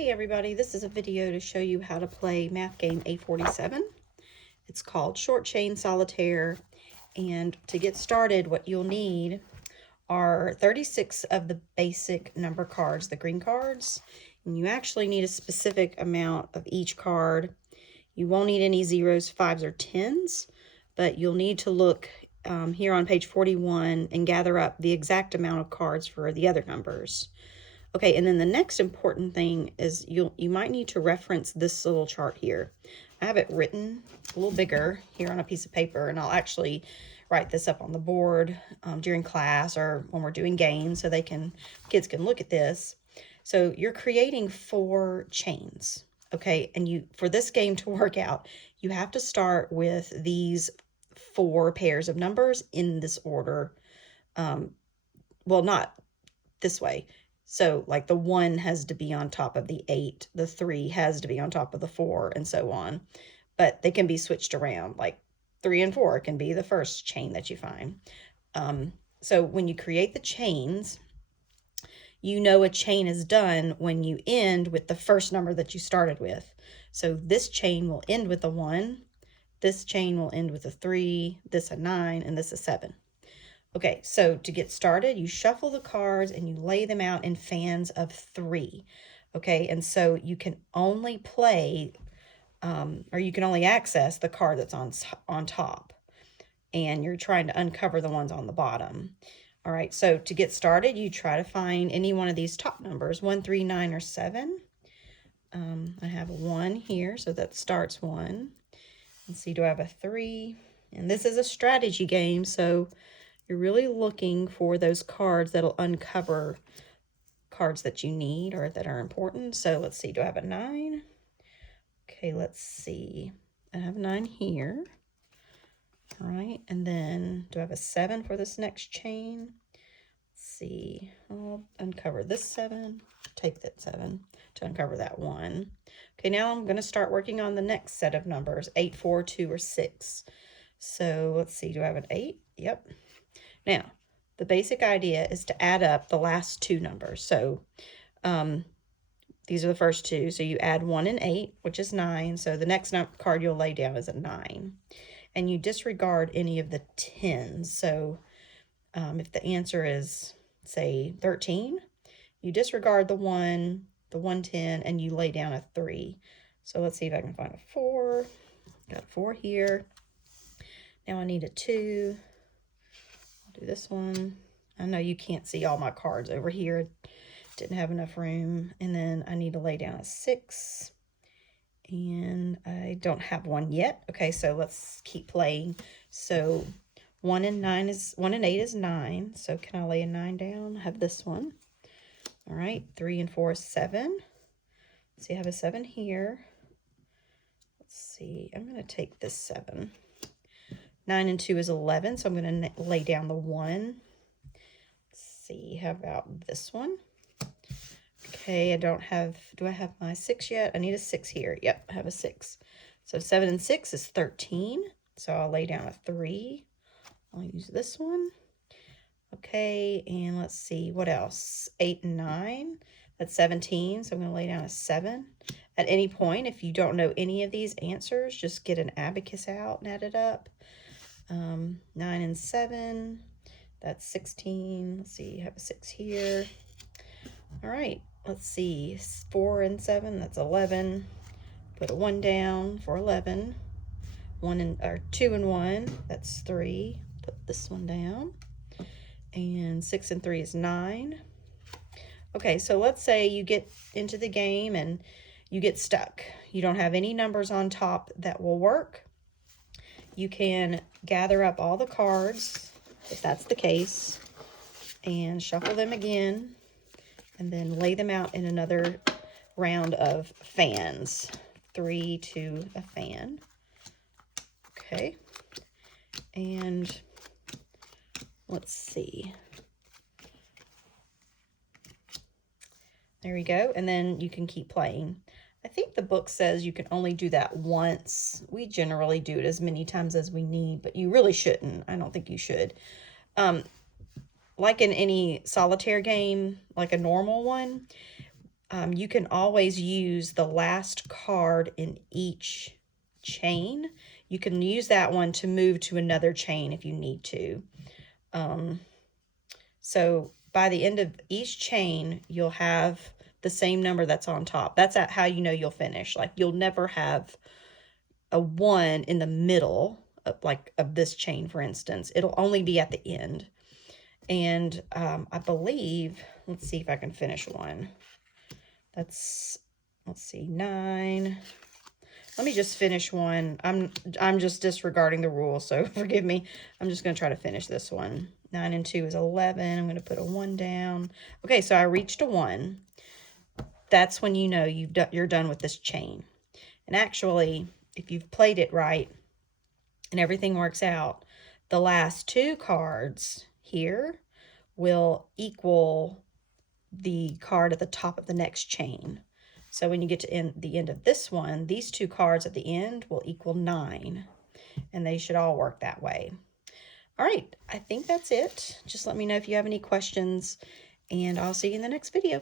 Hey everybody, this is a video to show you how to play math game A47. It's called Short Chain Solitaire, and to get started what you'll need are 36 of the basic number cards, the green cards, and you actually need a specific amount of each card. You won't need any zeros, fives, or tens, but you'll need to look here on page 41 and gather up the exact amount of cards for the other numbers. Okay, and then the next important thing is you might need to reference this little chart here. I have it written a little bigger here on a piece of paper, and I'll actually write this up on the board during class or when we're doing games so kids can look at this. So you're creating 4 chains, okay? And for this game to work out, you have to start with these 4 pairs of numbers in this order. Well, not this way. So like the 1 has to be on top of the 8, the 3 has to be on top of the 4, and so on. But they can be switched around, like 3 and 4 can be the first chain that you find. So when you create the chains, you know a chain is done when you end with the first number that you started with. So this chain will end with a 1, this chain will end with a 3, this a 9, and this a 7. Okay, so to get started, you shuffle the cards and you lay them out in fans of 3. Okay, and so you can only play, or you can only access the card that's on top. And you're trying to uncover the ones on the bottom. All right, so to get started, you try to find any one of these top numbers, 1, 3, 9, or 7. I have a 1 here, so that starts 1. Let's see, do I have a 3? And this is a strategy game, so you're really looking for those cards that'll uncover cards that you need or that are important. So let's see, do I have a 9? Okay, let's see. I have a 9 here. All right, and then do I have a 7 for this next chain? Let's see, I'll uncover this 7, take that 7 to uncover that 1. Okay, now I'm gonna start working on the next set of numbers, 8, 4, 2, or 6. So let's see, do I have an 8? Yep. Now, the basic idea is to add up the last 2 numbers. So these are the first 2. So you add 1 and 8, which is 9. So the next card you'll lay down is a 9. And you disregard any of the 10s. So if the answer is, say, 13, you disregard the 1, the 110, and you lay down a 3. So let's see if I can find a 4. Got a 4 here. Now I need a 2. Do this one. I know you can't see all my cards over here. Didn't have enough room. And then I need to lay down a 6. And I don't have 1 yet. Okay, so let's keep playing. So 1 and 8 is 9. So can I lay a 9 down? I have this one. All right, 3 and 4 is 7. Let's see, I have a 7 here. Let's see, I'm gonna take this 7. 9 and 2 is 11, so I'm going to lay down the 1. Let's see, how about this one? Okay, do I have my 6 yet? I need a 6 here. Yep, I have a 6. So 7 and 6 is 13, so I'll lay down a 3. I'll use this one. Okay, and let's see, what else? 8 and 9, that's 17, so I'm going to lay down a 7. At any point, if you don't know any of these answers, just get an abacus out and add it up. 9 and 7, that's 16. Let's see, you have a 6 here. All right, let's see, 4 and 7, that's 11. Put a 1 down for 11. 2 and 1, that's 3. Put this one down. And 6 and 3 is 9. Okay, so let's say you get into the game and you get stuck. You don't have any numbers on top that will work. You can gather up all the cards, if that's the case, and shuffle them again, and then lay them out in another round of fans. 3 to a fan. Okay. And let's see. There we go. And then you can keep playing. I think the book says you can only do that once. We generally do it as many times as we need, but you really shouldn't. I don't think you should. Like in any solitaire game, like a normal one, you can always use the last card in each chain. You can use that one to move to another chain if you need to. So by the end of each chain, you'll have the same number that's on top. That's how you know you'll finish. Like, you'll never have a 1 in the middle of, like, of this chain, for instance. It'll only be at the end. And I believe, let's see if I can finish one. That's, let's see, 9. Let me just finish one. I'm just disregarding the rule, so forgive me. I'm just going to try to finish this one. 9 and 2 is 11. I'm going to put a 1 down. Okay, so I reached a 1. That's when you know you're done with this chain. And actually, if you've played it right and everything works out, the last 2 cards here will equal the card at the top of the next chain. So when you get to the end of this one, these 2 cards at the end will equal 9. And they should all work that way. All right, I think that's it. Just let me know if you have any questions, and I'll see you in the next video.